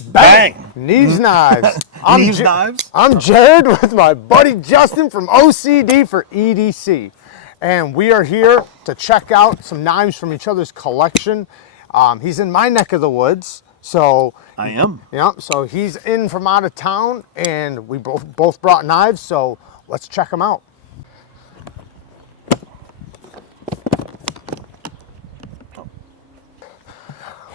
Bang! Needs knives. Needs knives? I'm Jared with my buddy Justin from OCD for EDC. And we are here to check out some knives from each other's collection. He's in my neck of the woods. So I am. Yeah, so he's in from out of town and we both brought knives, so let's check them out.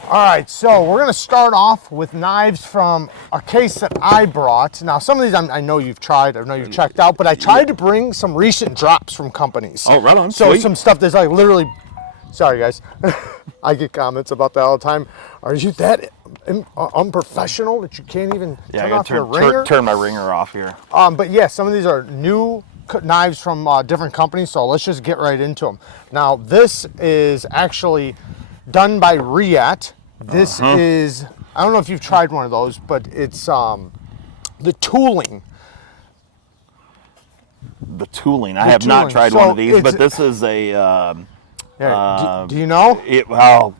All right, so we're gonna start off with knives from a case that I brought. Now, some of these I know you've tried, I know you've checked out, but I tried to bring some recent drops from companies. Oh, right on. So Sweet. some stuff that's like literally, sorry guys, I get comments about that all the time. Are you that unprofessional that you can't even turn off your ringer? Turn my ringer off here. But yeah, some of these are new knives from different companies, so let's just get right into them. Now, this is actually done by Riat. This is, I don't know if you've tried one of those, but it's the tooling. The tooling. I have not tried one of these, but this is a... do you know? Well,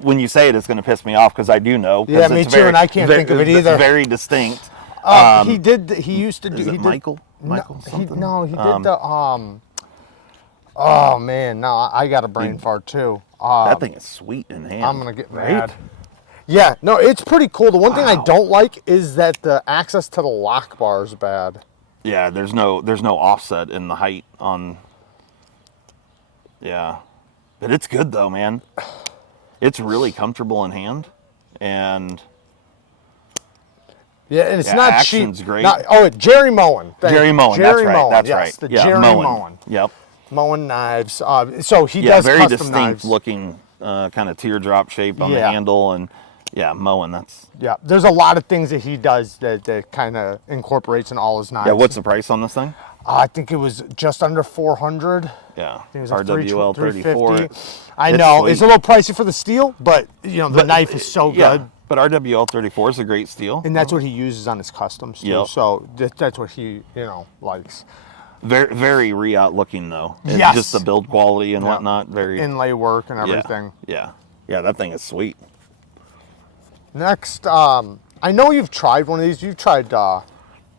when you say it, it's going to piss me off because I do know. Yeah, me too, and I can't think of it either. Very distinct. He used to do... Is it Michael? Michael something? He did the... oh, man, no, I got a brain fart, too. That thing is sweet in hand. I'm going to get mad. Yeah, no, it's pretty cool. The one thing I don't like is that the access to the lock bar is bad. Yeah, there's no offset in the height on... Yeah. But it's good, though, man. It's really comfortable in hand. And... Yeah, and it's not cheap. Action's great. Jerry MOEN. Jerry MOEN, that's right. That's right. The Jerry MOEN. Yep. MOEN knives. So he does very custom distinct knives. Looking kind of teardrop shape on the handle, and yeah, MOEN. That's there's a lot of things that he does that kind of incorporates in all his knives. Yeah, what's the price on this thing? I think it was just under 400. Yeah, it was like RWL 34. I know it's a little pricey for the steel, but you know the knife is so good. But RWL 34 is a great steel, and that's what he uses on his customs too. Yep. So that's what he likes. Very Riat looking though. Yes. Just the build quality and whatnot. Very inlay work and everything. Yeah. That thing is sweet. Next, I know you've tried one of these. You've tried the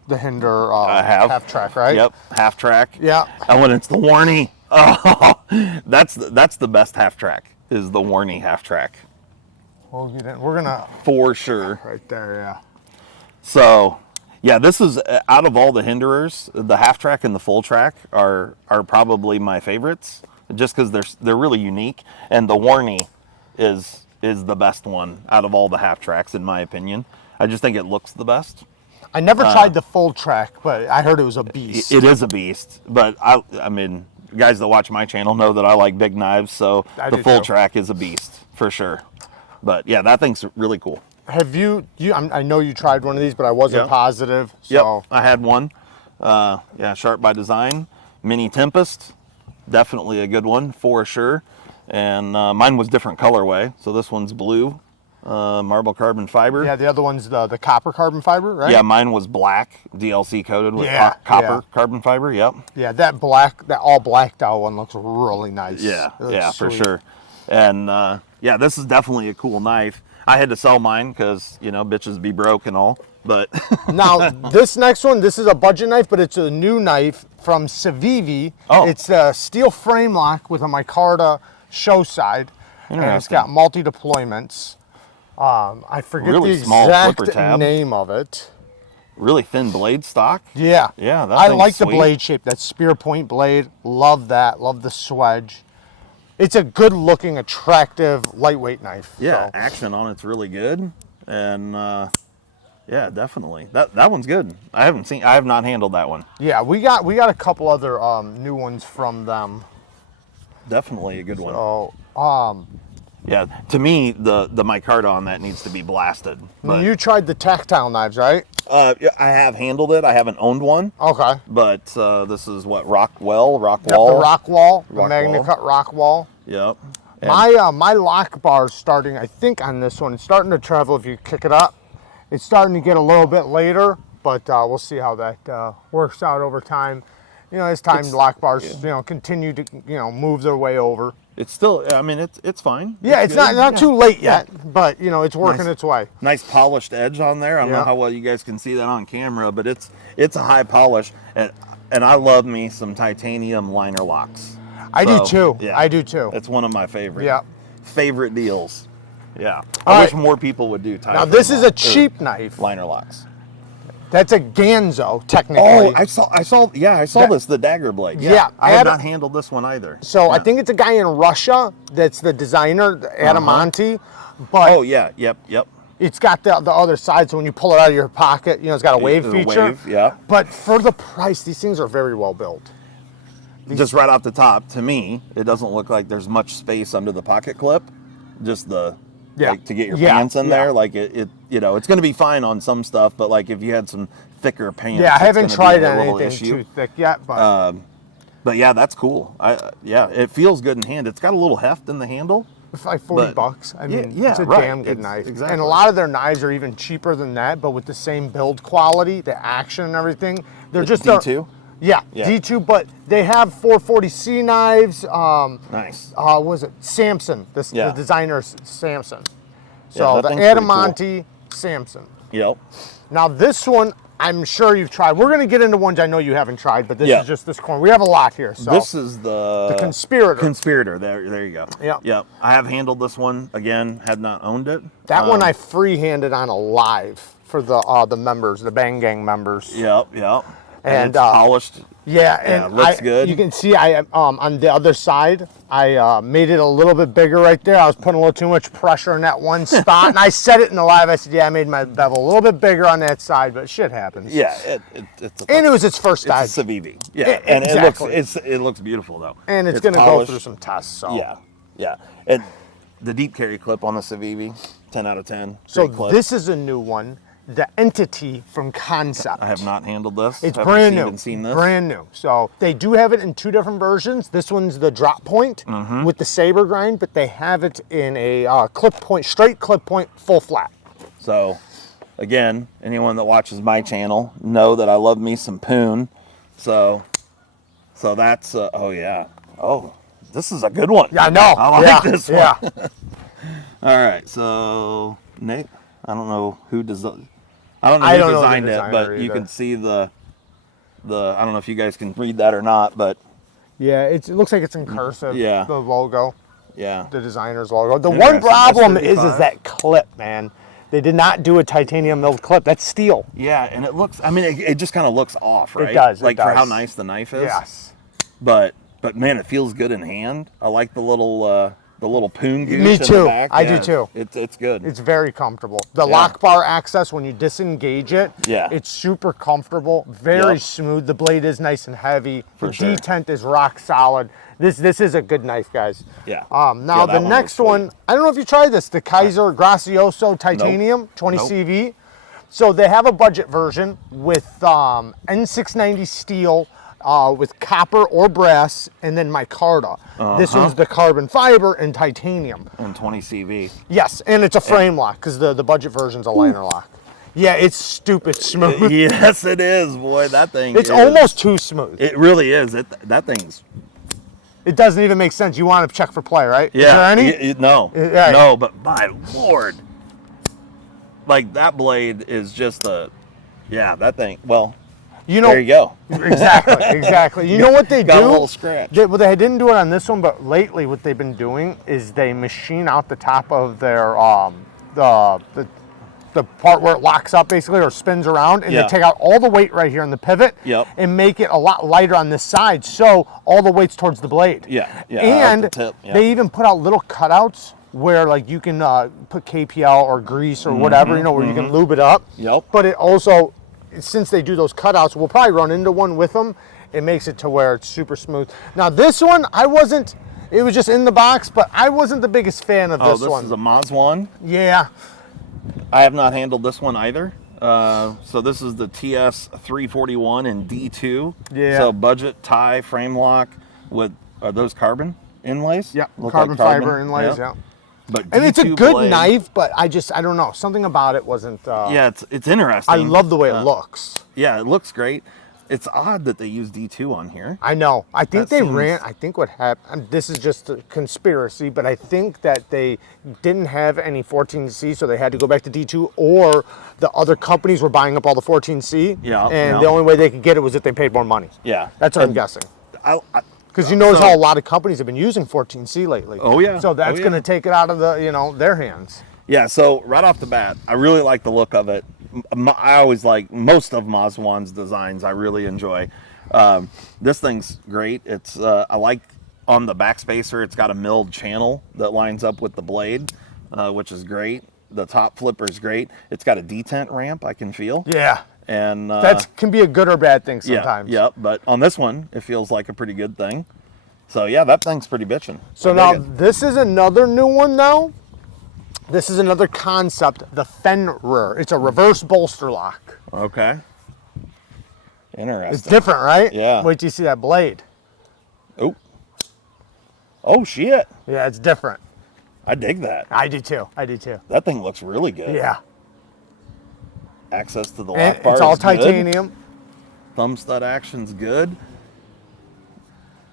HINDERER half track, right? Yep, half track. Yeah. And when it's the Warney, that's the best half track. Is the Warney half track. Well, we're gonna for sure. Right there, yeah. So. Yeah, this is, out of all the HINDERERs, the half track and the full track are probably my favorites, just because they're really unique, and the Warney is the best one out of all the half tracks in my opinion. I just think it looks the best. I never tried the full track, but I heard it was a beast. It is a beast, but I mean, guys that watch my channel know that I like big knives, so the full track is a beast for sure. But yeah, that thing's really cool. Have you I know you tried one of these, but I wasn't positive. So. Yep, I had one. Sharp by Design. Mini Tempest. Definitely a good one, for sure. And mine was different colorway. So this one's blue, marble carbon fiber. Yeah, the other one's the copper carbon fiber, right? Yeah, mine was black, DLC coated with copper carbon fiber, yep. Yeah, that all blacked out one looks really nice. Yeah, for sure. And this is definitely a cool knife. I had to sell mine because, bitches be broke and all, but. Now, this next one, this is a budget knife, but it's a new knife from CIVIVI. Oh. It's a steel frame lock with a micarta show side. And it's got multi-deployments. I forget the exact name of it. Really thin blade stock? Yeah. Yeah, I like the blade shape, that spear point blade. Love that, love the swedge. It's a good looking, attractive, lightweight knife. Yeah, action on it's really good. And yeah, definitely. That one's good. I have not handled that one. Yeah, we got a couple other new ones from them. Definitely a good one. So, yeah, to me, the micarta on that needs to be blasted. But you tried the tactile knives, right? I have handled it. I haven't owned one. Okay. But this is what, ROCKWALL? Yep, the ROCKWALL, the MagnaCut ROCKWALL. Yep. My lock bar is starting, I think on this one, it's starting to travel if you kick it up. It's starting to get a little bit later, but we'll see how that works out over time. you know, as time lock bars, you know, continue to, you know, move their way over. It's still, I mean, it's fine. Yeah, it's not too late yet, but you know, it's working its way. Nice polished edge on there. I don't know how well you guys can see that on camera, but it's a high polish, and I love me some titanium liner locks. I do too. Yeah, I do too. It's one of my favorite. Yeah. Favorite deals. Yeah. I wish more people would do Now this is a cheap knife. Liner locks. That's a GANZO, technically. Oh, I saw this, the dagger blade. Yeah. I have not handled this one either. So I think it's a guy in Russia that's the designer, the ADIMANTI. But oh yeah, yep. It's got the other side, so when you pull it out of your pocket, you know, it's got a wave feature. Yeah. But for the price, these things are very well built. Just right off the top, to me, it doesn't look like there's much space under the pocket clip. Just like to get your pants in there, like it you know, it's going to be fine on some stuff, but like if you had some thicker pants, I haven't tried anything too thick yet, but yeah, that's cool. Yeah, it feels good in hand. It's got a little heft in the handle. It's like $40. I mean, it's a damn good knife. Exactly. And a lot of their knives are even cheaper than that, but with the same build quality, the action and everything, they're just D2. Yeah, D2, but they have 440C knives. Nice. What was it? SAMSON, the designer SAMSON. So the cool. ADIMANTI SAMSON. Yep. Now this one, I'm sure you've tried. We're going to get into ones I know you haven't tried, but this is just this corner. We have a lot here. So this is the Conspirator. Conspirator. There you go. Yep. Yep. I have handled this one. Again, had not owned it. That one I free-handed on a live for the members, the Bang Gang members. Yep. And it's polished. Yeah, and looks good. You can see I on the other side, I made it a little bit bigger right there. I was putting a little too much pressure in that one spot, and I said it in the live. I said, "Yeah, I made my bevel a little bit bigger on that side, but shit happens." Yeah, and it was its first dive. It's a CIVIVI. Yeah, and exactly. it looks beautiful though. And it's going to go through some tests. So yeah, and the deep carry clip on the CIVIVI, 10 out of 10. So this is a new one. The Entity from KANSEPT. I have not handled this. It's brand new. Haven't seen this. Brand new. So they do have it in 2 different versions. This one's the drop point with the saber grind, but they have it in a clip point, straight clip point, full flat. So again, anyone that watches my channel know that I love me some poon. So that's oh yeah. Oh, this is a good one. Yeah, I know. I like this one. Yeah. All right. So Nate, I don't know who designed. I don't know who designed it, but you can see the I don't know if you guys can read that or not, but yeah, it looks like it's in cursive. Yeah. The logo. Yeah. The designer's logo. The one problem is that clip, man. They did not do a titanium milled clip. That's steel. Yeah, and it looks. I mean, it just kind of looks off, right? It does. Like for how nice the knife is. Yes. But man, it feels good in hand. I like the little poon gooch. Me in too. the back. I do too. It's good. It's very comfortable. The lock bar access, when you disengage it, Yeah. it's super comfortable, very smooth. The blade is nice and heavy. The detent is rock solid. This is a good knife, guys. Yeah. Now the next one, I don't know if you tried this, the KIZER GRAZIOSO Titanium 20 CV. So they have a budget version with N690 steel, with copper or brass, and then micarta. This one's the carbon fiber and titanium. And 20 CV. Yes, and it's a frame lock because the budget version's a liner lock. Yeah, it's stupid smooth. Yes, it is, boy. That thing It's almost too smooth. It really is. That thing's... It doesn't even make sense. You want to check for play, right? Yeah. Is there any? No. Right. No, but my Lord. Like, that blade is just that thing. Well... You know, there you go. Exactly. You know what they do? Got a little scratch. They didn't do it on this one, but lately what they've been doing is they machine out the top of their the part where it locks up basically or spins around, and they take out all the weight right here in the pivot and make it a lot lighter on this side, so all the weight's towards the blade. Yeah. And the tip. they even put out little cutouts where like you can put KPL or grease or whatever, you know, where you can lube it up. But it also, since they do those cutouts, we'll probably run into one with them. It makes it to where it's super smooth. Now this one, it was just in the box, but I wasn't the biggest fan of this one. Oh, this is a Mazwan? Yeah. I have not handled this one either. So this is the TS341 in D2. Yeah. So budget tie frame lock with, are those carbon inlays? Yeah, Look carbon like fiber inlays, yeah. But and D2 it's a good blade, knife, but I don't know. Something about it wasn't... yeah, it's interesting. I love the way it looks. Yeah, it looks great. It's odd that they use D2 on here. I know. I think That I think what happened, this is just a conspiracy, but I think that they didn't have any 14C, so they had to go back to D2, or the other companies were buying up all the 14C. Yeah. And the only way they could get it was if they paid more money. Yeah. That's what I'm guessing. Because you notice how a lot of companies have been using 14C lately. Oh, yeah. So that's going to take it out of their hands. Yeah, so right off the bat, I really like the look of it. I always like most of Mazwan's designs. I really enjoy. This thing's great. It's I like on the backspacer, it's got a milled channel that lines up with the blade, which is great. The top flipper's great. It's got a detent ramp I can feel. Yeah. And that can be a good or bad thing sometimes. Yeah, but on this one, it feels like a pretty good thing. So yeah, that thing's pretty bitchin'. So now this is another new one now. This is another concept, the FENRIR. It's a reverse bolster lock. Okay. Interesting. It's different, right? Yeah. Wait till you see that blade. Oh. Oh, shit. Yeah, it's different. I dig that. I do too. I do too. That thing looks really good. Yeah. Access to the And lock bar it's all is titanium. good. Thumb stud action's good.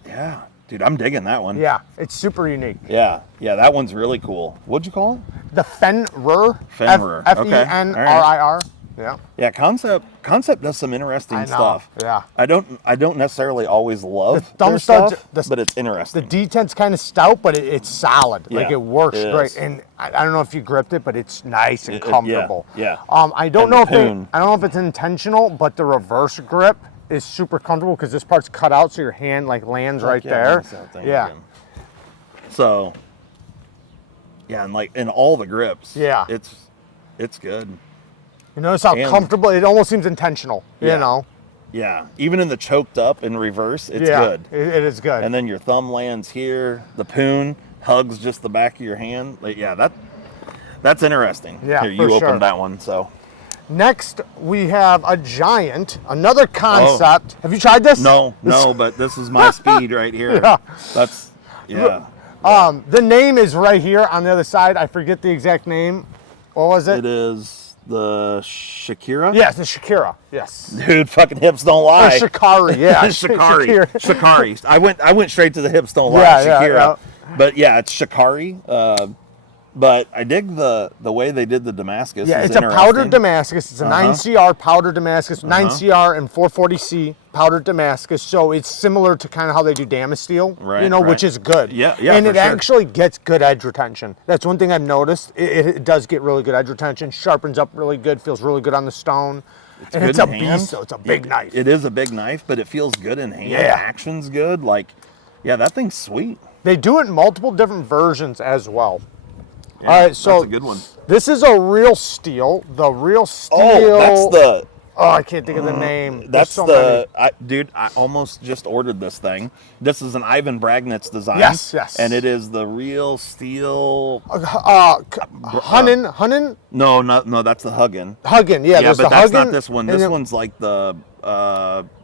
Yeah. Dude, I'm digging that one. Yeah, it's super unique. Yeah, that one's really cool. What'd you call it? The FENRIR. FENRIR. FENRIR. Yeah. Yeah, Concept does some interesting stuff. Yeah. I don't necessarily always love The thumb their studs, stuff, but it's interesting. The detent's kind of stout, but it's solid. Like Yeah, it works it great. is. And I don't know if you gripped it, but it's nice and comfortable. Yeah. I don't And know the I don't know if it's intentional, but the reverse grip is super comfortable because this part's cut out, so your hand like lands right there. Yeah. Again. So. Yeah, and like in all the grips. Yeah. It's good. You notice how comfortable it almost seems intentional. Yeah. You know. Yeah, even in the choked up in reverse, it's good. It is good. And then your thumb lands here. The poon hugs just the back of your hand. Like, yeah, that's interesting. Yeah, Here, you for sure. opened that one, so. Next, we have a giant, another concept. Have you tried this? No, but this is my speed right here. Yeah. That's, yeah. The name is right here on the other side. I forget the exact name. What was it? It is the Shakira? Yes, the Shakira. Yes. Dude, fucking hips don't lie. Shikari, yeah. Shikari. Shikari. I went straight to the hips don't lie. Yeah, Shakira. yeah. But yeah, it's Shikari. But I dig the way they did the Damascus. Yeah, it's a powdered Damascus. It's a 9CR powdered Damascus, 9CR and 440C powdered Damascus. So it's similar to kind of how they do Damasteel, right, which is good. Yeah, and it for sure. actually gets good edge retention. That's one thing I've noticed. It does get really good edge retention. Sharpens up really good. Feels really good on the stone. And it's a beast, so it's a big knife. It is a big knife, but it feels good in hand. Yeah. Action's good. Like, yeah, that thing's sweet. They do it in multiple different versions as well. Yeah, all right, so that's a good one. This is a REALSTEEL. The REALSTEEL. Oh, that's the. Oh, I can't think of the name. That's so dude. I almost just ordered this thing. This is an Ivan Bragnitz design. Yes. And it is the REALSTEEL. Hunin. No, that's the Huggin. Huggin, yeah. Yeah, but that's not Huggin, this one. This one's like the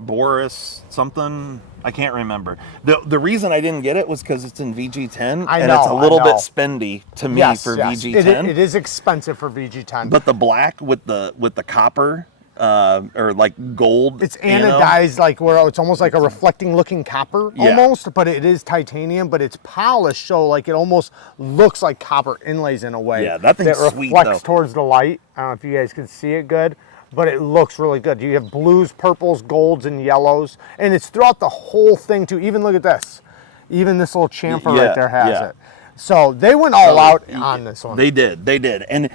Boris something. I can't remember. The reason I didn't get it was because it's in VG10, and it's a little bit spendy to me for VG10. It is expensive for VG10. But the black with the copper or like gold. It's anodized, like where it's almost like a reflecting looking copper almost, but it is titanium, but it's polished, so like it almost looks like copper inlays in a way. Yeah, that thing's sweet, reflects towards the light. I don't know if you guys can see it good, but it looks really good. You have blues, purples, golds, and yellows, and it's throughout the whole thing too. Even look at this. Even this little chamfer right there has it. So they went all out on this one. They did. And,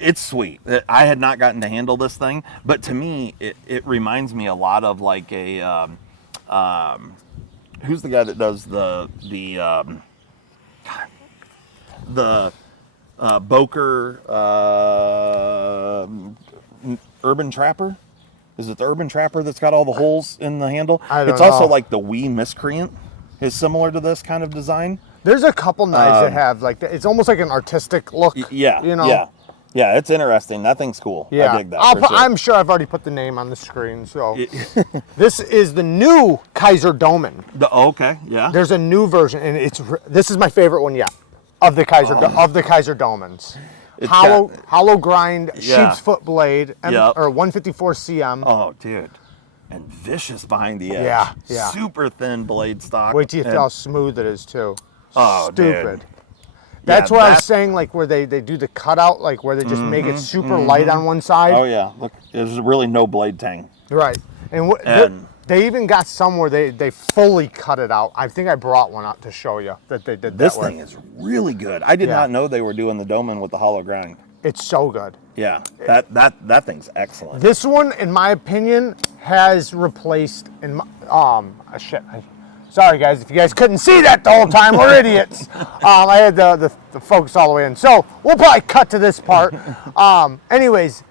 it's sweet. I had not gotten to handle this thing, but to me, it reminds me a lot of like a, who's the guy that does the Boker Urban Trapper? Is it the Urban Trapper that's got all the holes in the handle? It's also like the Wee Miscreant is similar to this kind of design. There's a couple knives that have like it's almost like an artistic look. Yeah, it's interesting. That thing's cool. Yeah, I dig that. I'm sure I've already put the name on the screen. So this is the new KIZER DOMIN. Okay, yeah. There's a new version, and this is my favorite one yet of the KIZER DOMINs. Hollow grind sheep's foot blade, or 154 cm. Oh, dude. and vicious behind the edge. Yeah, yeah. Super thin blade stock. Wait till you see how smooth it is too. Oh, stupid. dude. That's what I was saying, like where they do the cutout, like where they just make it super light on one side. Oh yeah, look, there's really no blade tang. Right, and they even got some where they fully cut it out. I think I brought one out to show you that they did This that way. thing is really good. I did not know they were doing the DOMIN with the hollow grind. It's so good. Yeah, that thing's excellent. This one, in my opinion, has replaced shit. Sorry guys, if you guys couldn't see that the whole time, we're idiots. I had the focus all the way in. So we'll probably cut to this part. Anyways,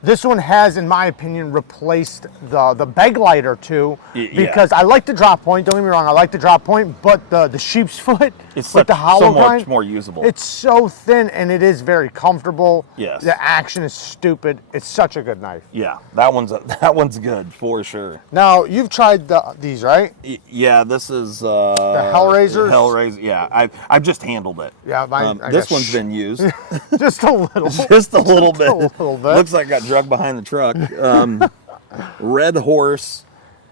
this one has, in my opinion, replaced the beg lighter too, because I like the drop point. Don't get me wrong, I like the drop point, but the sheep's foot with the hollow grind, much more usable. It's so thin and it is very comfortable. Yes. The action is stupid. It's such a good knife. Yeah, that one's good for sure. Now you've tried these, right? Yeah, this is the HELLRAISERs. HELLRAISER. Yeah, I've just handled it. Yeah, this one's been used. Just a little. Just a little bit. A little bit. Looks like I got drugged behind the truck. REDHORSE.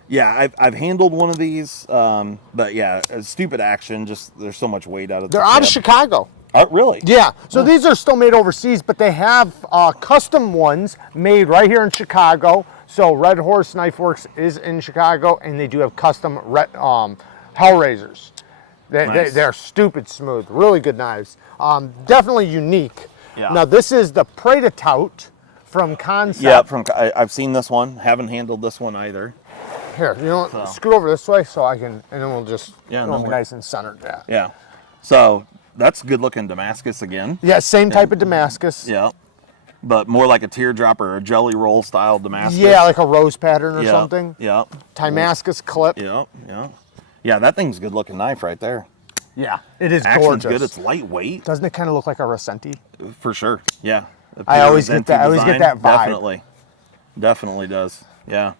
Yeah, I've handled one of these, but yeah, stupid action. Just there's so much weight out of. They're out of Chicago. Really? Yeah. So these are still made overseas, but they have custom ones made right here in Chicago. So REDHORSE Knife Works is in Chicago, and they do have custom HELLRAISERs. They're stupid smooth, really good knives. Definitely unique. Yeah. Now this is the PRETATOUT from KANSEPT. Yeah, I've seen this one. Haven't handled this one either. Here, you know what? Scoot over this way so I can, and then we'll just be nice and centered. Yeah. Yeah. So that's good looking Damascus again. Yeah, same type of Damascus. Yeah. But more like a teardrop or a jelly roll style Damascus. Yeah, like a rose pattern or something. Yeah. Damascus clip. Yeah, yeah. Yeah, that thing's a good looking knife right there. Yeah, it is Action's gorgeous. good. It's lightweight. Doesn't it kind of look like a Rosenti? For sure. Yeah. I always get that. I always get that vibe. Definitely. Definitely does. Yeah.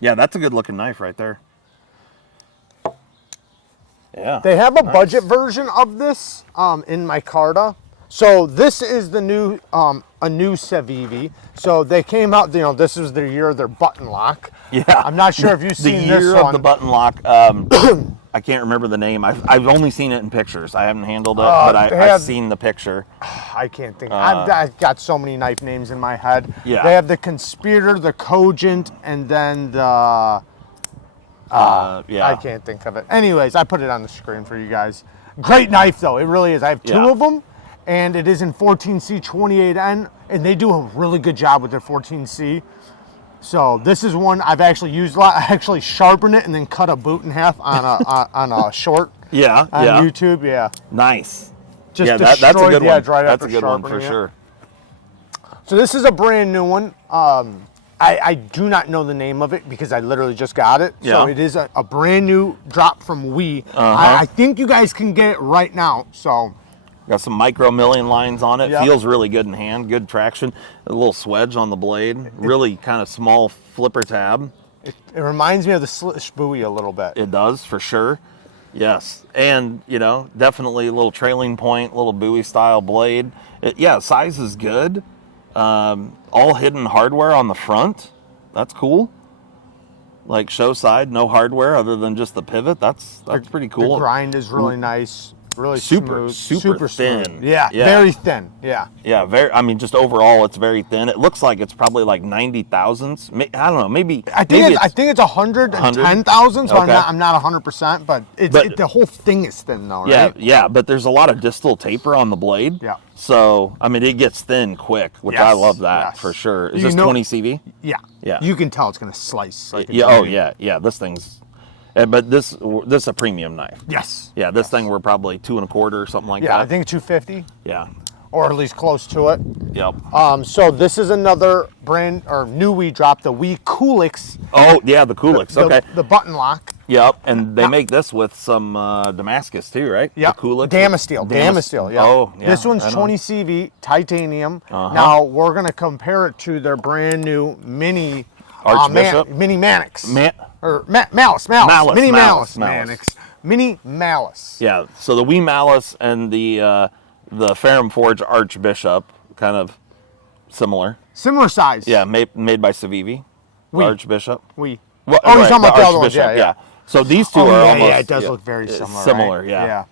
Yeah, that's a good looking knife right there. Yeah. They have a budget version of this in micarta. So this is the new a new CIVIVI. So they came out, you know, this was their year of their button lock. Yeah. I'm not sure if you've seen this one. The year of the button lock. I can't remember the name. I've only seen it in pictures. I haven't handled it, but I've seen the picture. I can't think. I've got so many knife names in my head. Yeah. They have the Conspirator, the Cogent, and then the... yeah. I can't think of it. Anyways, I put it on the screen for you guys. Great knife, though. It really is. I have two of them, and it is in 14C 28N, and they do a really good job with their 14C. So this is one I've actually used a lot. I actually sharpened it and then cut a boot in half on a short. Yeah, on YouTube. Yeah. Nice. Just yeah, that's a good one. Right that's a good one for sure. So this is a brand new one. I do not know the name of it because I literally just got it. Yeah. So it is a brand new drop from We. I think you guys can get it right now. So. Got some micro milling lines on it. Yep. Feels really good in hand. Good traction. A little swedge on the blade. Really kind of small flipper tab. It reminds me of the Slish buoy a little bit. It does, for sure. Yes. And, you know, definitely a little trailing point, little buoy style blade. Yeah, size is good. All hidden hardware on the front. That's cool. Like show side, no hardware other than just the pivot. That's pretty cool. The grind is really nice. Really super super thin. Smooth. Yeah, very thin. Yeah. Yeah, very. I mean, just overall, it's very thin. It looks like it's probably like 90 thousandths. I don't know. Maybe. I think it's 110,000. So okay. I'm not 100%, but the whole thing is thin though, right? Yeah. But there's a lot of distal taper on the blade. Yeah. So I mean, it gets thin quick, which I love that for sure. Is this 20 CV? Yeah. Yeah. You can tell it's gonna slice. Like yeah. Oh yeah. Yeah. This thing's. But this is a premium knife. Yes. Yeah, this thing we're probably 2 1/4 or something like that. Yeah, I think 250. Yeah. Or at least close to it. Yep. So this is another brand or new we dropped, the CULEX. Oh yeah, the CULEX. Okay. The button lock. Yep, and they make this with some Damascus too, right? Yep. The CULEX. DAMA steel. Yeah. Oh yeah. This one's 20 CV titanium. Now we're gonna compare it to their brand new mini Archbishop. Mini Mannix. Malice. Mini Malice. Malice. Mini Malice. Yeah. So the Malice and the Ferrum Forge Archbishop, kind of similar. Similar size. Yeah, made by CIVIVI. Oui. Archbishop. Oui. Well, Oh, you're right, talking about the other ones. Archbishop, Yeah. So these two Oh, are yeah, almost. yeah, it does look very similar. Similar, right? yeah. Yeah.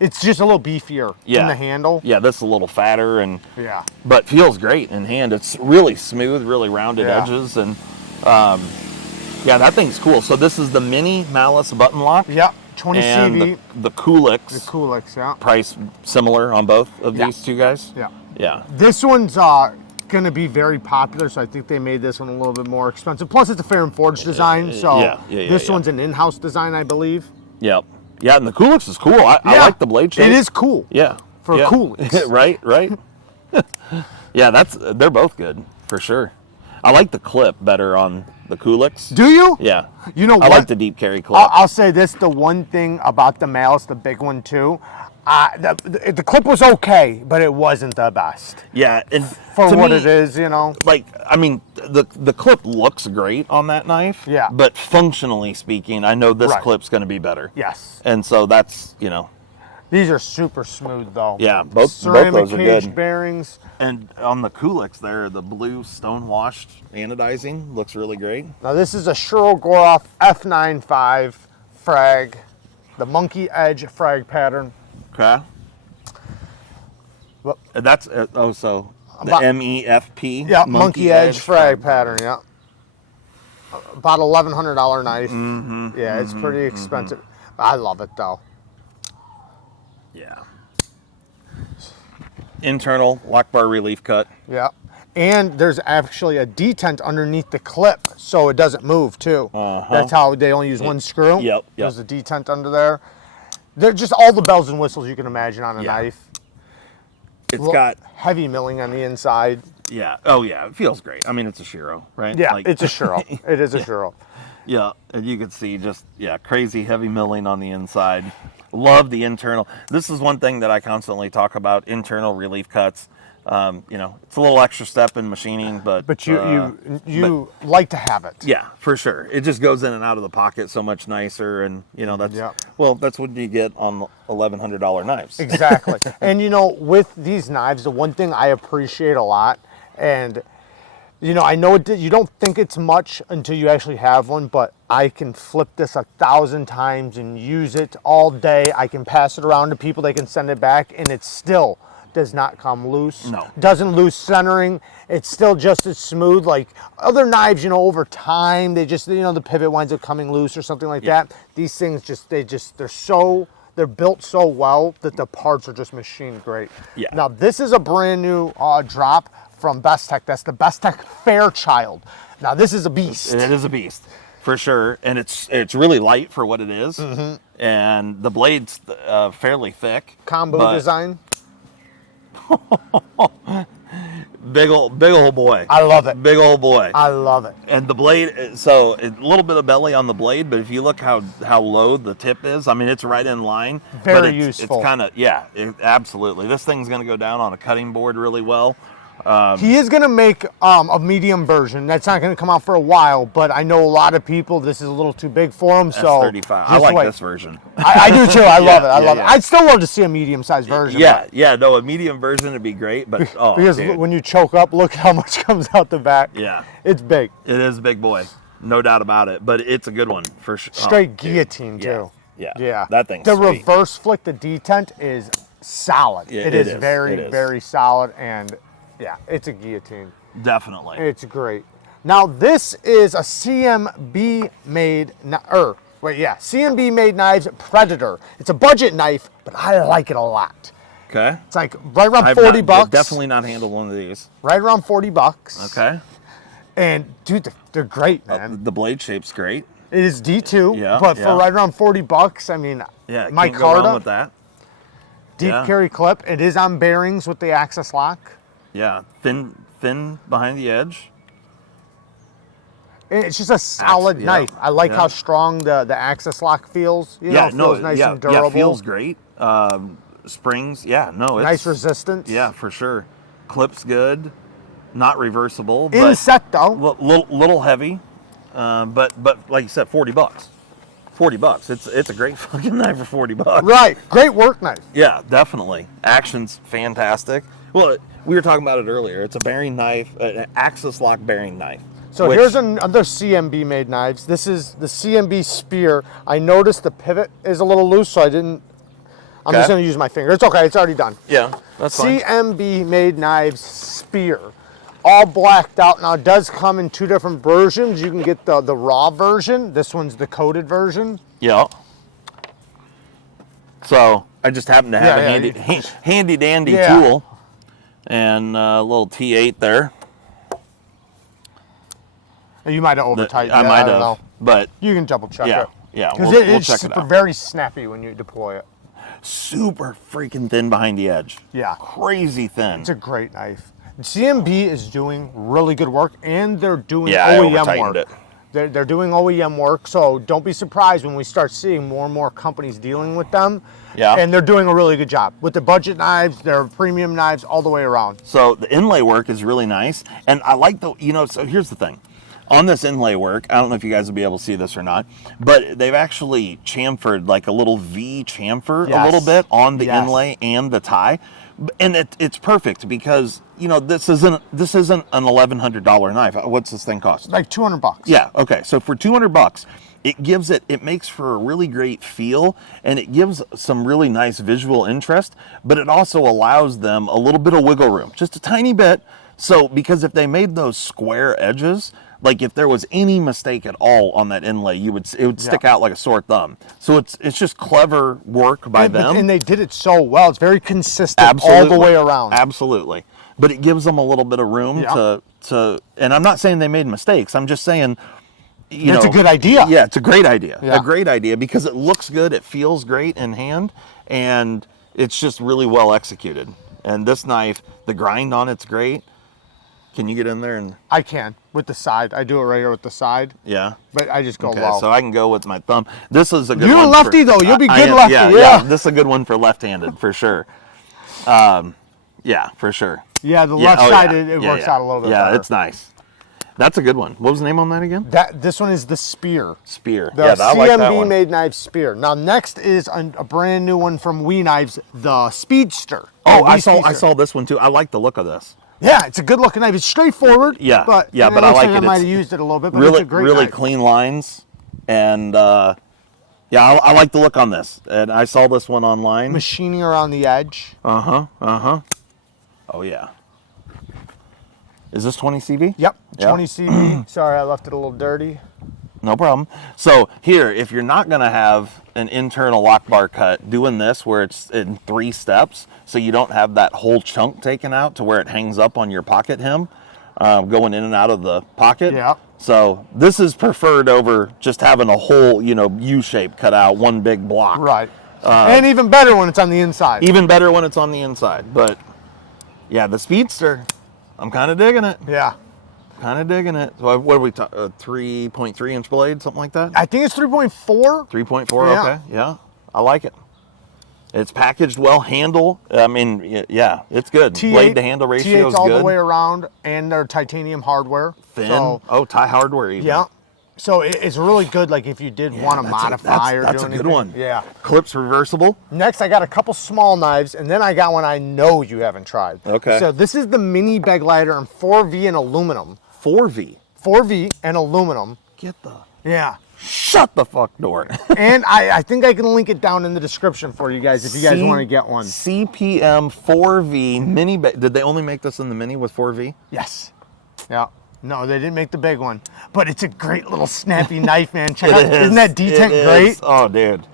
It's just a little beefier in the handle. Yeah, this is a little fatter and. Yeah. But feels great in hand. It's really smooth, really rounded edges, and yeah, that thing's cool. So this is the mini Malice button lock. Yep. 20 and CV. the CULEX. The CULEX, yeah. Price similar on both of these two guys. Yeah. Yeah. This one's going to be very popular, so I think they made this one a little bit more expensive. Plus, it's a fair and forged design, so this one's an in-house design, I believe. Yep. Yeah, and the CULEX is cool. I like the blade shape. It is cool. Yeah. For CULEX. right. Yeah, they're both good for sure. I like the clip better on the CULEX. Do you? Yeah. You know what? I like the deep carry clip. I'll say this: the one thing about the Malice, the big one too, the clip was okay, but it wasn't the best. Yeah, and for what it is, you know. Like, I mean, the clip looks great on that knife. Yeah. But functionally speaking, I know this clip's going to be better. Yes. And so that's, you know. These are super smooth though. Yeah, both ceramic those are cage good. bearings. And on the CULEX there, the blue stone washed anodizing looks really great. Now this is a Shirogorov F95 frag, the monkey edge frag pattern. Okay. Well, that's so the MEFP. Yeah, monkey edge frag pattern. Yeah. About $1,100 knife. Yeah, it's pretty expensive. I love it though. Yeah. Internal lock bar relief cut. Yeah. And there's actually a detent underneath the clip so it doesn't move too. That's how they only use one screw. Yep. There's a detent under there. They're just all the bells and whistles you can imagine on a knife. It's got heavy milling on the inside. Yeah. Oh yeah, it feels great. I mean, it's a Shiro, right? Yeah, it's a Shiro. It is a Shiro. Yeah, and you can see just crazy heavy milling on the inside. Love the internal. This is one thing that I constantly talk about: internal relief cuts. You know, it's a little extra step in machining, but you like to have it. Yeah, for sure. It just goes in and out of the pocket so much nicer, and you know that's that's what you get on $1,100 knives. Exactly. And you know, with these knives, the one thing I appreciate a lot, and you know, I know you don't think it's much until you actually have one, but I can flip this 1,000 times and use it all day. I can pass it around to people, they can send it back, and it still does not come loose. No. Doesn't lose centering. It's still just as smooth. Like other knives, you know, over time, they just, you know, the pivot winds up coming loose or something like that. These things they're built so well that the parts are just machined great. Yeah. Now, this is a brand new drop from BESTECH. That's the BESTECH FAIRCHILD. Now, this is a beast. It is a beast, for sure. And it's really light for what it is. And the blade's fairly thick. Combo design. Big old boy. I love it. Big old boy. I love it. And the blade, so a little bit of belly on the blade, but if you look how low the tip is, I mean, it's right in line. Very useful. It's kind of, absolutely. This thing's going to go down on a cutting board really well. He is going to make a medium version. That's not going to come out for a while, but I know a lot of people, this is a little too big for them. So S35. I like this version. I do too. I love it. I love it. I'd still love to see a medium-sized version. No, a medium version would be great, but because when you choke up, look how much comes out the back. Yeah. It's big. It is a big boy. No doubt about it, but it's a good one for sure. Straight guillotine too. Yeah. That thing's the sweet. reverse flick, the detent is solid. Yeah, it is very solid, and yeah, it's a guillotine. Definitely. It's great. Now this is a CMB made, CMB made knives, Predator. It's a budget knife, but I like it a lot. Okay. It's like right around $40. I've definitely not handled one of these. Right around $40. Okay. And dude, they're great, man. The blade shape's great. It is D2, but for right around $40, I mean, my can't go wrong with Carta, that. deep carry clip. It is on bearings with the access lock. Yeah, thin behind the edge. It's just a solid knife. I like how strong the access lock feels. You know, it feels nice and durable. Yeah, feels great. Springs, it's nice resistance. Yeah, for sure. Clip's good. Not reversible. Inset though. Little heavy. But like you said, $40. $40. It's a great fucking knife for $40. Right. Great work knife. Yeah, definitely. Action's fantastic. Well, we were talking about it earlier. It's a bearing knife, an axis lock bearing knife. So here's another CMB made knives. This is the CMB spear. I noticed the pivot is a little loose, so I'm just going to use my finger. It's okay, it's already done. Yeah, that's fine. CMB made knives spear. All blacked out. Now it does come in 2 different versions. You can get the raw version. This one's the coated version. Yeah. So I just happen to have a handy dandy tool and a little T8 there. You might have over tightened it. I might have, but you can double check it. Yeah, because we'll check it out. Very snappy when you deploy it. Super freaking thin behind the edge. Yeah, crazy thin. It's a great knife. CMB is doing really good work, and they're doing OEM work. They're doing OEM work, so don't be surprised when we start seeing more and more companies dealing with them. Yeah. And they're doing a really good job with the budget knives, their premium knives, all the way around. So the inlay work is really nice, and I like so here's the thing. On this inlay work, I don't know if you guys will be able to see this or not, but they've actually chamfered like a little V chamfer a little bit on the inlay and the tie. And it's perfect because, this isn't an $1,100 knife. What's this thing cost? Like $200. Yeah, okay. So for $200, it makes for a really great feel, and it gives some really nice visual interest, but it also allows them a little bit of wiggle room, just a tiny bit. So, because if they made those square edges, like if there was any mistake at all on that inlay, it would stick out like a sore thumb. So it's just clever work by them. And they did it so well. It's very consistent all the way around. Absolutely. But it gives them a little bit of room to, and I'm not saying they made mistakes. I'm just saying, it's a good idea. Yeah, it's a great idea. Yeah. A great idea because it looks good, it feels great in hand, and it's just really well executed. And this knife, the grind on it's great. Can you get in there and? I can with the side. I do it right here with the side. Yeah. But I just go low. So I can go with my thumb. This is a good one. You're a lefty though. You'll be good lefty. Yeah. This is a good one for left-handed for sure. Yeah, for sure. Yeah, the left side it works out a little bit better. Yeah, it's nice. That's a good one. What was the name on that again? This one is the Spear. Spear. The CMB made knife Spear. Now next is a brand new one from WE Knives, the Speedster. Oh, I saw this one too. I like the look of this. Yeah, it's a good looking knife. It's straightforward. Yeah, but I like it. I might have used it a little bit, but really, it's a great really knife. Clean lines, and I like the look on this. And I saw this one online. Machining around the edge. Oh yeah. Is this 20 CV? Yep, 20 CV. Sorry, I left it a little dirty. No problem. So here, if you're not going to have an internal lock bar cut, doing this where it's in 3 steps, so you don't have that whole chunk taken out to where it hangs up on your pocket hem, going in and out of the pocket. Yeah. So this is preferred over just having a whole, U-shape cut out, one big block. Right. And even better when it's on the inside. Even better when it's on the inside. But yeah, the Speedster, I'm kind of digging it. Yeah. Kind of digging it. So what are we talking? 3.3 inch blade, something like that? I think it's 3.4. 3.4. Yeah. Okay. Yeah, I like it. It's packaged well. Handle. I mean, yeah, it's good. T8, blade to handle ratio is all good. The way around, and they're titanium hardware. Thin. So, tie hardware even. Yeah. So it's really good. Like if you did want to modify or that's do a anything. good one. Yeah. Clips reversible. Next, I got a couple small knives, and then I got one I know you haven't tried. Okay. So this is the mini bag lighter in 4V and aluminum. 4V. 4V and aluminum. Get the. Yeah. Shut the fuck door. And I think I can link it down in the description for you guys if you guys want to get one. CPM 4V mini bag. Did they only make this in the mini with 4V? Yes. Yeah. No, they didn't make the big one. But it's a great little snappy knife, man. Check out. Isn't that detent great? Oh, dude.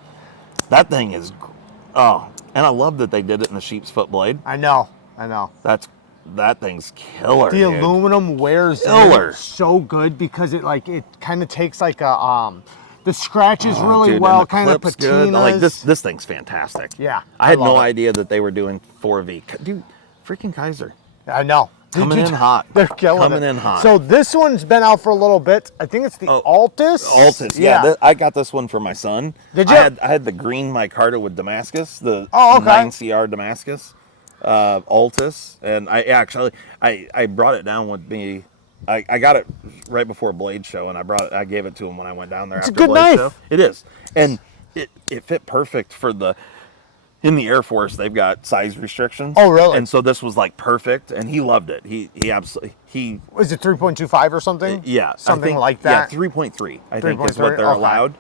That thing is. Oh. And I love that they did it in the sheep's foot blade. I know. That thing's killer. The aluminum wears so good because it kind of takes like a the scratches really well, kind of patinas. Good. Like this thing's fantastic. Yeah, I had no idea that they were doing 4V. Dude, freaking KIZER. I know. Coming in hot. They're killing it. Coming in hot. So this one's been out for a little bit. I think it's the Altus. Altus, yeah. I got this one for my son. Did you? I had the green micarta with Damascus, the 9CR Damascus. Altus, and I brought it down with me. I got it right before Blade Show, and I gave it to him when I went down there. It's after a good Blade knife. Show. It is, and it fit perfect for in the Air Force, they've got size restrictions. Oh, really? And so this was like perfect, and he loved it. He absolutely is it 3.25 or something? Yeah, something like that. Yeah, 3.3. I think is what they're okay. allowed.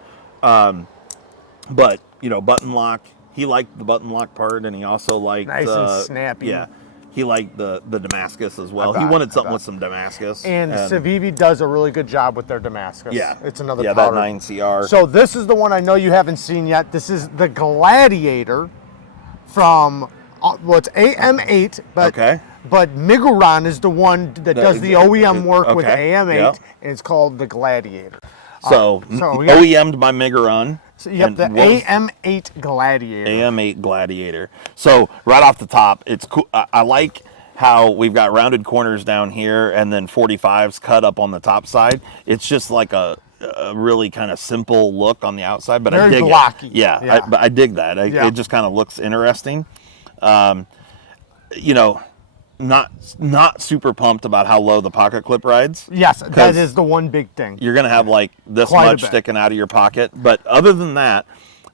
But you know, button lock. He liked the button lock part, and he also liked nice and snappy. Yeah, he liked the Damascus as well. Bet, he wanted something with some Damascus. And CIVIVI does a really good job with their Damascus. Yeah, it's another that powder. 9CR. So this is the one I know you haven't seen yet. This is the Gladiator from well, it's AM8, but okay. But Miguran is the one that does the OEM work with okay. AM8, Yep. and it's called the Gladiator. So, OEM'd by Miguran. So you have the AM8 Gladiator. AM8 Gladiator. So right off the top, it's cool. I like how we've got rounded corners down here and then 45s cut up on the top side. It's just like a really kind of simple look on the outside, but very I dig blocky. it. Yeah, but I dig that. It just kind of looks interesting. You know, not super pumped about how low the pocket clip rides. Yes, that is the one big thing. You're going to have like this much sticking out of your pocket. But other than that,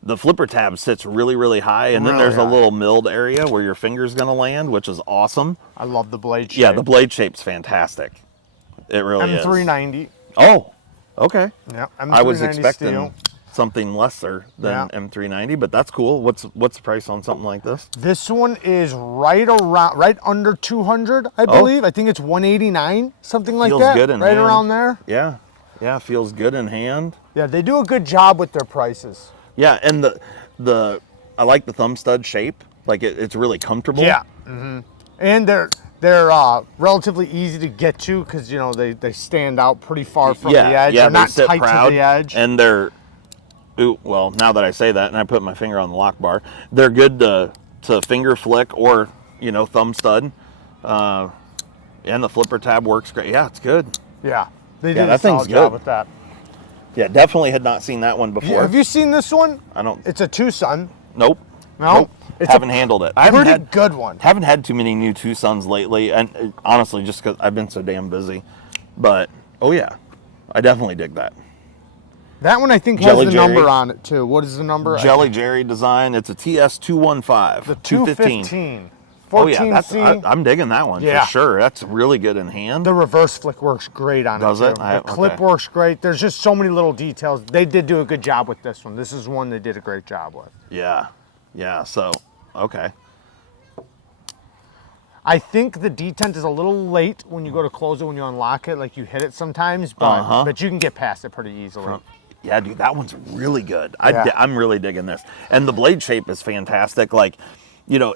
the flipper tab sits really, really high. And then there's a little milled area where your finger's going to land, which is awesome. I love the blade shape. Yeah, the blade shape's fantastic. It really is. M390. Oh, okay. Yeah, M390 I was expecting steel. something lesser than M390, but that's cool. What's the price on something like this? This one is right under 200, I believe. I think it's 189, something like that. Feels good in hand. Around there. Yeah, feels good in hand. Yeah, they do a good job with their prices. Yeah, and the I like the thumb stud shape. Like it's really comfortable. Yeah. And they're relatively easy to get to because you know they stand out pretty far from the edge. Yeah, they're not sit tight proud, to the edge. And they're well, now that I say that and I put my finger on the lock bar, they're good to finger flick or, you know, thumb stud. And the flipper tab works great. Yeah, it's good. Yeah, they did a that thing's solid job good. with that. Yeah, definitely had not seen that one before. Have you seen this one? I don't. It's a TWOSUN. Nope. No? Nope. It's haven't handled it. I haven't had good one. Haven't had too many new TWOSUNs lately, and honestly, just because I've been so damn busy. But oh yeah, I definitely dig that. That one I think has the number on it too. What is the number? Jelly Jerry design. It's a TS215. The 215. 14C. Oh yeah, I'm digging that one for sure. That's really good in hand. The reverse flick works great on it. Does it? The clip works great. There's just so many little details. They did do a good job with this one. This is one they did a great job with. Yeah. So okay. I think the detent is a little late when you go to close it when you unlock it. Like you hit it sometimes, but you can get past it pretty easily. Yeah, dude, that one's really good. I'm really digging this. And the blade shape is fantastic. Like, you know,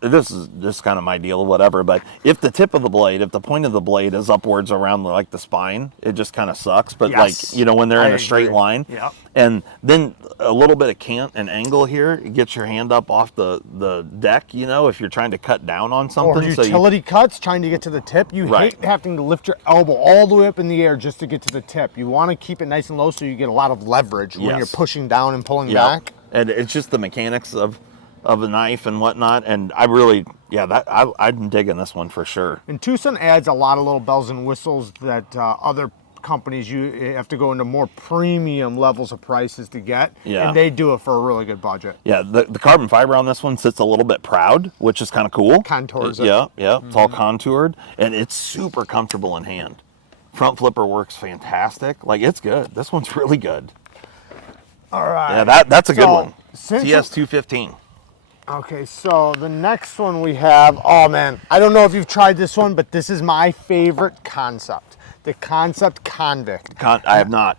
this is just kind of my deal or whatever, but if the tip of the blade, if the point of the blade is upwards around like the spine, it just kind of sucks. But like, you know, when they're in a straight line, and then a little bit of cant and angle here, get your hand up off the deck, you know, if you're trying to cut down on something. Or utility cuts, trying to get to the tip. You hate having to lift your elbow all the way up in the air just to get to the tip. You want to keep it nice and low so you get a lot of leverage when you're pushing down and pulling back. And it's just the mechanics of a knife and whatnot, and I really, I'm digging this one for sure. And TWOSUN adds a lot of little bells and whistles that other companies you have to go into more premium levels of prices to get, and they do it for a really good budget. Yeah, the carbon fiber on this one sits a little bit proud, which is kind of cool. Contours it. Yeah, it's all contoured, and it's super comfortable in hand. Front flipper works fantastic. Like, it's good. This one's really good. All right. Yeah, that's a good one. TS215. Okay, so the next one we have, oh man, I don't know if you've tried this one, but this is my favorite concept. The KANSEPT Convict. I have not.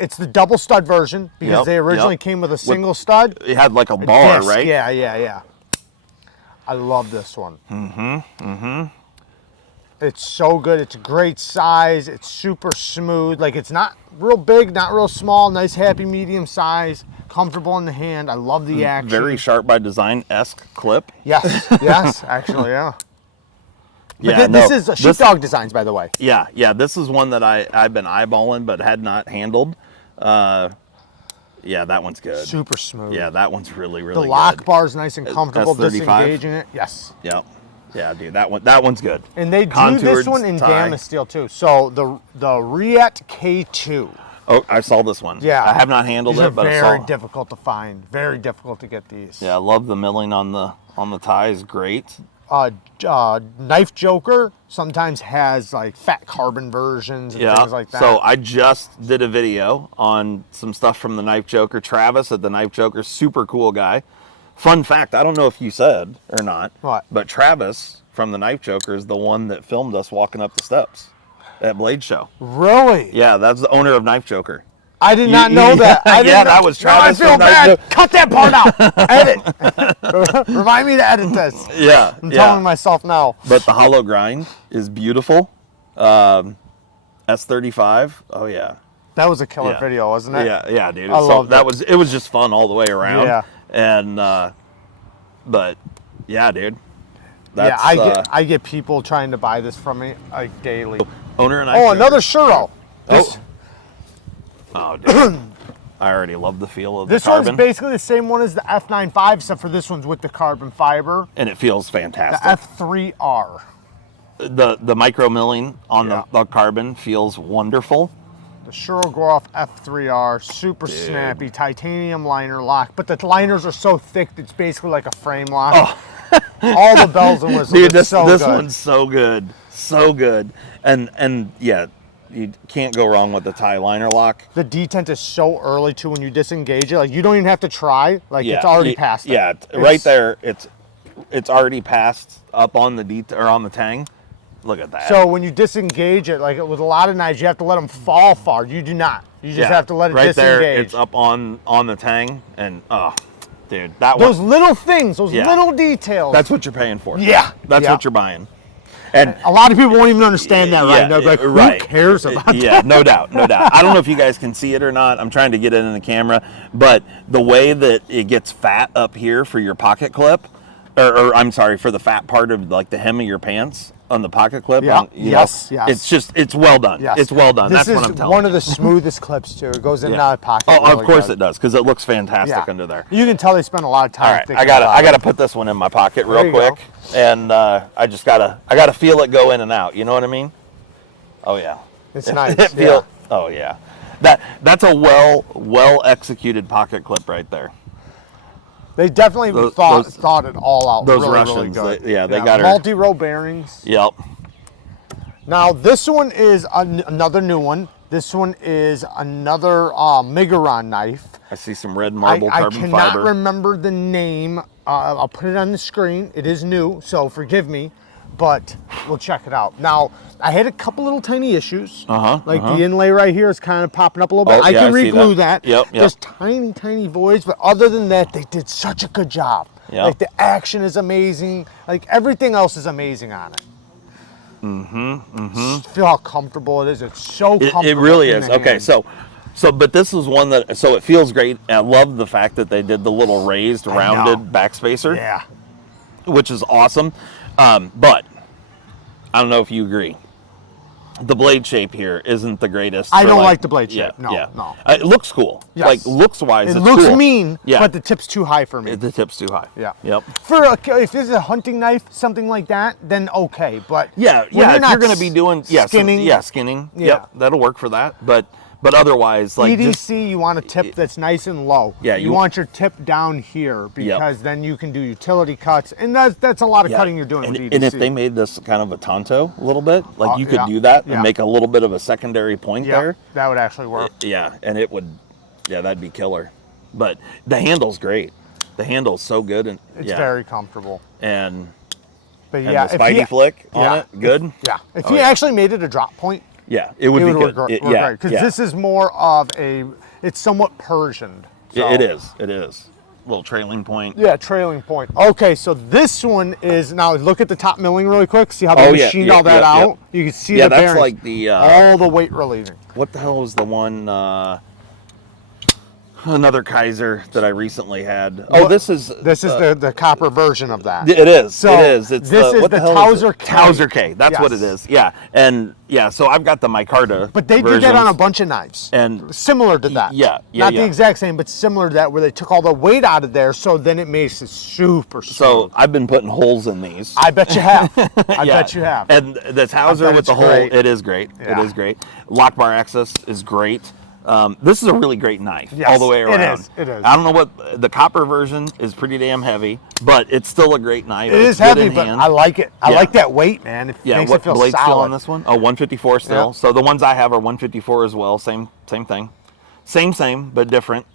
It's the double stud version because they originally came with a single stud. It had like a bar, right? Yeah. I love this one. It's so good. It's a great size. It's super smooth. Like, it's not real big, not real small. Nice, happy, medium size. Comfortable in the hand. I love the action. Very sharp by design-esque clip. Yes, actually, yeah. This is Sheepdog Designs, by the way. Yeah. This is one that I've been eyeballing but had not handled. Yeah, that one's good. Super smooth. Yeah, that one's really, really good. The lock bar's nice and comfortable, S35? disengaging it. Yes. Yep. Yeah, dude, that one's good. And they do this one in Dama steel too. So the Riet K2. Oh, I saw this one. Yeah. I have not handled These it, are but I very saw. difficult to find. Very difficult to get these. Yeah, I love the milling on the tie is great. Knife Joker sometimes has like fat carbon versions and things like that. So I just did a video on some stuff from the Knife Joker. Travis at the Knife Joker, super cool guy. Fun fact, I don't know if you said or not, but Travis from the Knife Joker is the one that filmed us walking up the steps at Blade Show. Really? Yeah, that's the owner of Knife Joker. I did not know that. Yeah, that was Travis. No, I feel bad. Cut that part out. Edit. Remind me to edit this. Yeah. I'm telling myself now. But the hollow grind is beautiful. S35. Oh yeah. That was a killer video, wasn't it? Yeah, dude. I love that. It was just fun all the way around. Yeah. And but yeah, dude. That's, I get people trying to buy this from me like daily. Owner and I. Oh, another Shiro. Oh, dude. I already love the feel of the carbon. This one's basically the same one as the F95, except for this one's with the carbon fiber. And it feels fantastic. The F3R. The micro milling on the carbon feels wonderful. The Shirogorov F3R, super snappy, titanium liner lock, but the liners are so thick it's basically like a frame lock. Oh. All the bells and whistles. Dude, this one's so good. So good. And yeah, you can't go wrong with the tie liner lock. The detent is so early too when you disengage it. Like you don't even have to try. Like it's already past it. Yeah, right there. It's already passed up on the on the tang. Look at that. So when you disengage it, like with a lot of knives, you have to let them fall far. You do not. You just have to let it disengage. Right there, it's up on the tang, and dude, those little things, those little details. That's what you're paying for. Yeah, that's what you're buying. And a lot of people won't even understand that right now. Like, who cares about that? Yeah, no doubt, no doubt. I don't know if you guys can see it or not. I'm trying to get it in the camera, but the way that it gets fat up here for your pocket clip, or I'm sorry, for the fat part of like the hem of your pants on the pocket clip. Yeah. Yes. It's well done. Yes. It's well done. That's what I'm telling you. This is one of the smoothest clips too. It goes in and out of the pocket. Oh, really of course good. it does, because it looks fantastic under there. You can tell they spend a lot of time. All right, I gotta put this one in my pocket real quick, and I just gotta feel it go in and out. You know what I mean? Oh yeah. It's nice. Oh yeah. That's a well executed pocket clip right there. They definitely thought it all out. Those really, Russians, really good. they got multi-row bearings. Yep. Now this one is another new one. This one is another Migaron knife. I see some red marble carbon fiber. I cannot remember the name. I'll put it on the screen. It is new, so forgive me, but we'll check it out. Now, I had a couple little tiny issues. The inlay right here is kind of popping up a little bit. I can re-glue that. Yep. There's tiny voids, but other than that, they did such a good job. Yep. Like the action is amazing. Like everything else is amazing on it. Feel how comfortable it is. It's so comfortable. It really is. Okay, so but this is one that it feels great. I love the fact that they did the little raised, rounded backspacer. Yeah. Which is awesome. But I don't know if you agree. The blade shape here isn't the greatest. I don't like the blade shape. No. It looks cool. Yes. Like looks wise, it it's looks cool. mean. Yeah. But the tip's too high for me. The tip's too high. Yeah. Yep. If this is a hunting knife, something like that, then okay. But if you're going to be doing skinning. Skinning. Yeah. Yep, that'll work for that. But otherwise, like EDC, you want a tip that's nice and low. Yeah, you want your tip down here because then you can do utility cuts, and that's a lot of cutting you're doing with EDC. And if they made this kind of a tanto a little bit, like you could do that and make a little bit of a secondary point there. That would actually work. And it would, that'd be killer. But the handle's great. The handle's so good, and it's very comfortable. And the Spidey flick on it, good. If you actually made it a drop point. Yeah, it would be good. Work great because this is more of it's somewhat Persianed. So. It is. Little trailing point. Yeah, trailing point. Okay, so this one is, now look at the top milling really quick. See how they machined all that out? You can see the bearings. That's like the... all the weight relieving. What the hell was the one... another KIZER that I recently had. Oh, this is the copper version of that. It is. So it is. It's this is the Towser K. Towser K. That's what it is. Yeah. And so I've got the micarta. But they did that on a bunch of knives. And similar to that. Not the exact same, but similar to that, where they took all the weight out of there, so then it makes it super smooth. So I've been putting holes in these. I bet you have. I bet you have. And the Towser with the hole, it is great. It is great. Lock bar access is great. This is a really great knife Yes, all the way around. It is. I don't know what the copper version is, pretty damn heavy, but it's still a great knife. It's heavy, but I like it. I like that weight, man. It makes it feel blade solid. steel on this one? Oh, 154 still. Yeah. So the ones I have are 154 as well. Same thing. Same, but different.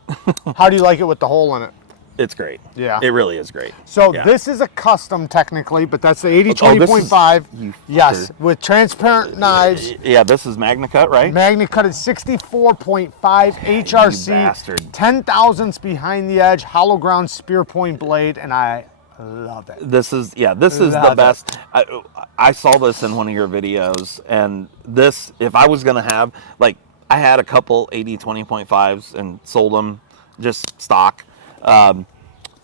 How do you like it with the hole in it? It's great. Yeah. It really is great. So Yeah. this is a custom technically, but that's the 80-20.5. Yes, with transparent knives. Yeah, this is Magna Cut, right? Magna Cut is 64.5 HRC, You bastard. 10 thousandths behind the edge, hollow ground spear point blade, and I love it. This is the best. I saw this in one of your videos, and this, if I was gonna have, like, I had a couple 80-20.5s and sold them just stock,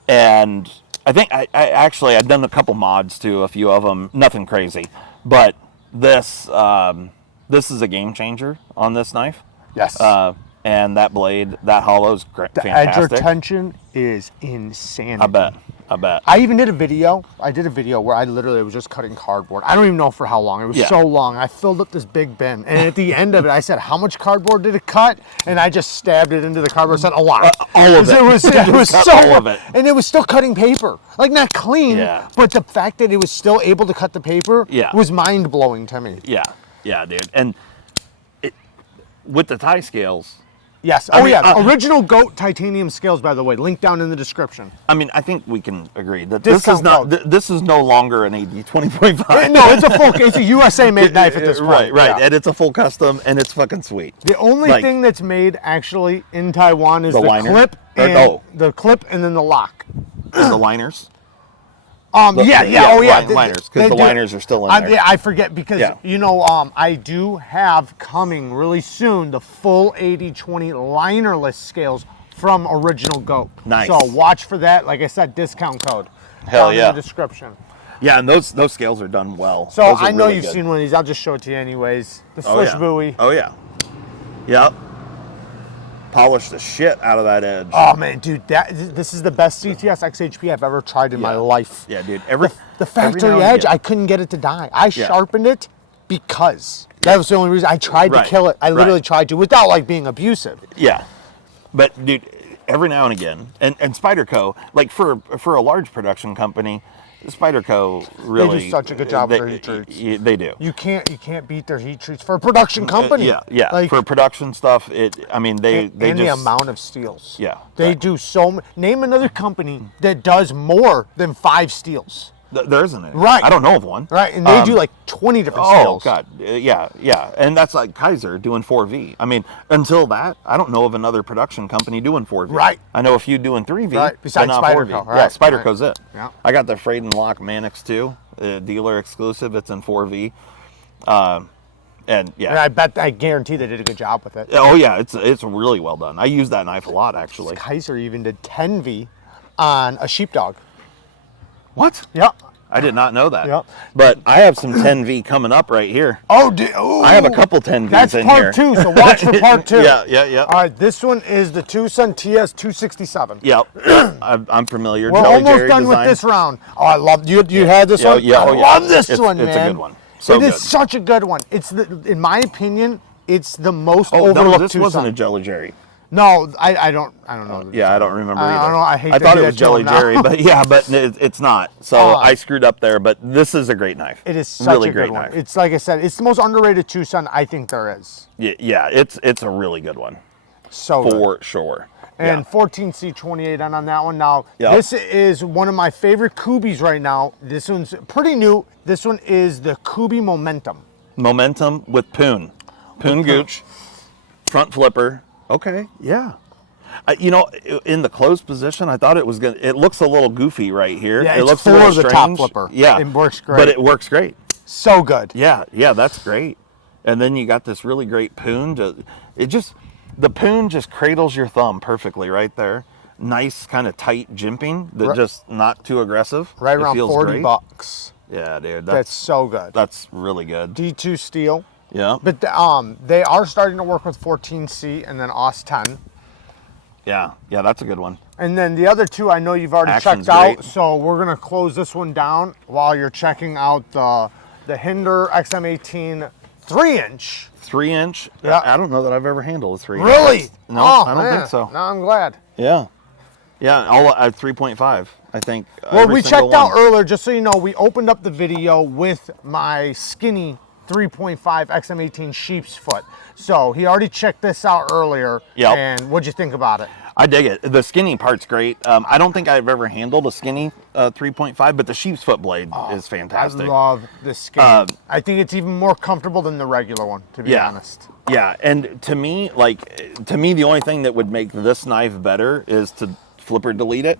and I think I actually I've done a couple mods to a few of them, nothing crazy, but this is a game changer on this knife. Yes. And that blade, that hollow is The fantastic. edge retention is insanity. I bet. I even did a video. I did a video where I literally was just cutting cardboard. I don't even know for how long. It was so long. I filled up this big bin. And at the end of it, I said, how much cardboard did it cut? And I just stabbed it into the cardboard. I said, a lot. All of it. It was Cut so, all of it. and it was still cutting paper. Like, not clean, Yeah. but the fact that it was still able to cut the paper was mind-blowing to me. Yeah, dude. And with the tie scales, Yes. I mean, Original GOAT titanium scales, by the way. Link down in the description. I mean, I think we can agree that Discount this is no longer an AD 20.5. No, it's a USA made knife at this point. Right. Yeah. And it's a full custom, and it's fucking sweet. The only thing that's made actually in Taiwan is the liner? clip and the clip and then the lock. And the liners. Liners, because the liners are still in there. Yeah, I forget because I do have coming really soon the full 80-20 linerless scales from Original GOAT. Nice. So watch for that. Like I said, discount code. Hell down yeah. in the description. Yeah, and those scales are done well. So Those are I know really you've good. seen one of these. I'll just show it to you anyways. The Oh, Swish yeah. buoy. Oh yeah. Yep. Polish the shit out of that edge. Oh man, dude, this is the best CTS XHP I've ever tried in my life. Yeah, dude. The factory edge, I couldn't get it to die. I sharpened it because that was the only reason I tried to kill it. I literally tried to without like being abusive. Yeah, but dude, every now and again, and Spyderco, like for a large production company, Spyderco really They do such a good job with their heat treats. They do. You can't beat their heat treats for a production company. Yeah. Like, for production stuff, they and just the amount of steels. Yeah, they do so. Name another company that does more than 5 steels. There isn't any. Right. I don't know of one. Right, and they do like 20 different Oh steels. God, yeah, and that's like KIZER doing 4V. I mean, until that, I don't know of another production company doing 4V. Right. I know a few doing 3V. Right, besides but not Spyderco. 4V. Right, Yeah, Spyderco's it. Yeah. I got the Freyden Lock Mannix too, dealer exclusive. It's in 4V. And I guarantee they did a good job with it. Oh yeah, it's really well done. I use that knife a lot actually. KIZER even did 10V on a sheepdog. What? Yep. I did not know that. Yep. But I have some 10V coming up right here. Oh, I have a couple 10Vs that's in part here. 2, so watch for part 2. Yeah. All right, this one is the TWOSUN TS267. Yep. I'm familiar. We're Jelly almost Jerry done design. with this round. Oh, I love you. You had this one. Yeah, I love this one, man. It's a good one. So it good. is such a good one. It's in my opinion, it's the most Oh overlooked no, this TWOSUN. wasn't a Jelly Jerry. No, I don't know. Yeah, I don't remember either. I don't know. I hate to thought do it that was to Jelly him now. Jerry, but it's not. So I screwed up there. But this is a great knife. It is such really a great good one. knife. It's like I said, it's the most underrated TWOSUN I think there is. Yeah, it's a really good one. So good. For sure. And Yeah. 14C28 on that one. Now, Yep. this is one of my favorite Kubis right now. This one's pretty new. This one is the Kubi Momentum. Momentum with Poon Gooch, front flipper. Okay, yeah. In the closed position, I thought it was gonna. It looks a little goofy right here. Yeah, it it's looks a little for the strange. top flipper. Yeah, It works great. But it works great. So good. Yeah, that's great. And then you got this really great Poon. The Poon just cradles your thumb perfectly right there. Nice kind of tight jimping that just not too aggressive. Right It around feels 40 great. bucks. Yeah, dude. That's so good. That's really good. D2 steel. Yeah. But they are starting to work with 14C and then AUS 10. Yeah, that's a good one. And then the other two I know you've already Action's checked out, great. so we're going to close this one down while you're checking out the HINDERER XM18 3-inch. 3-inch. Yeah. I don't know that I've ever handled a 3-inch. Really? No, Oh, I don't think so. No, I'm glad. Yeah. Yeah, all 3.5, I think. Well, every we single checked out one. earlier, just so you know, we opened up the video with my skinny 3.5 XM18 sheep's foot. So he already checked this out earlier. Yep. And what'd you think about it? I dig it. The skinny part's great. I don't think I've ever handled a skinny 3.5, but the sheep's foot blade is fantastic. I love this skinny. I think it's even more comfortable than the regular one, to be honest. Yeah, and to me, the only thing that would make this knife better is to flipper delete it.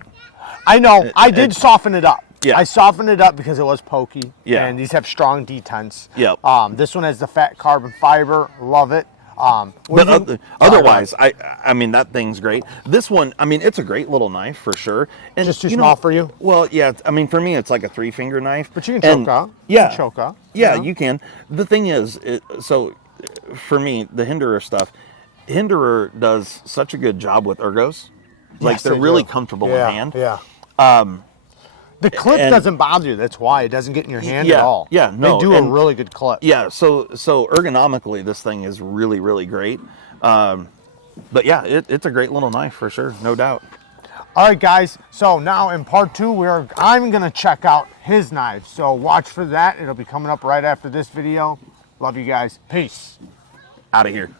I know. I did soften it up. Yeah. I softened it up because it was pokey. Yeah. And these have strong detents. Yep. This one has the fat carbon fiber. Love it. But otherwise, I mean, that thing's great. This one, I mean, it's a great little knife for sure. And just too small for you? Well, yeah. I mean, for me, it's like a 3-finger knife. But you can choke out. Yeah. You can choke out. Yeah, you can. The thing is, so for me, the Hinderer stuff, Hinderer does such a good job with ergos. Like, Yes, they're they really do. comfortable in hand. Yeah. The clip doesn't bother you. That's why it doesn't get in your hand at all. Yeah, no. They do a really good clip. Yeah, so ergonomically, this thing is really, really great. But yeah, it's a great little knife for sure, no doubt. All right, guys. So now in part 2, I'm going to check out his knife. So watch for that. It'll be coming up right after this video. Love you guys. Peace. Out of here.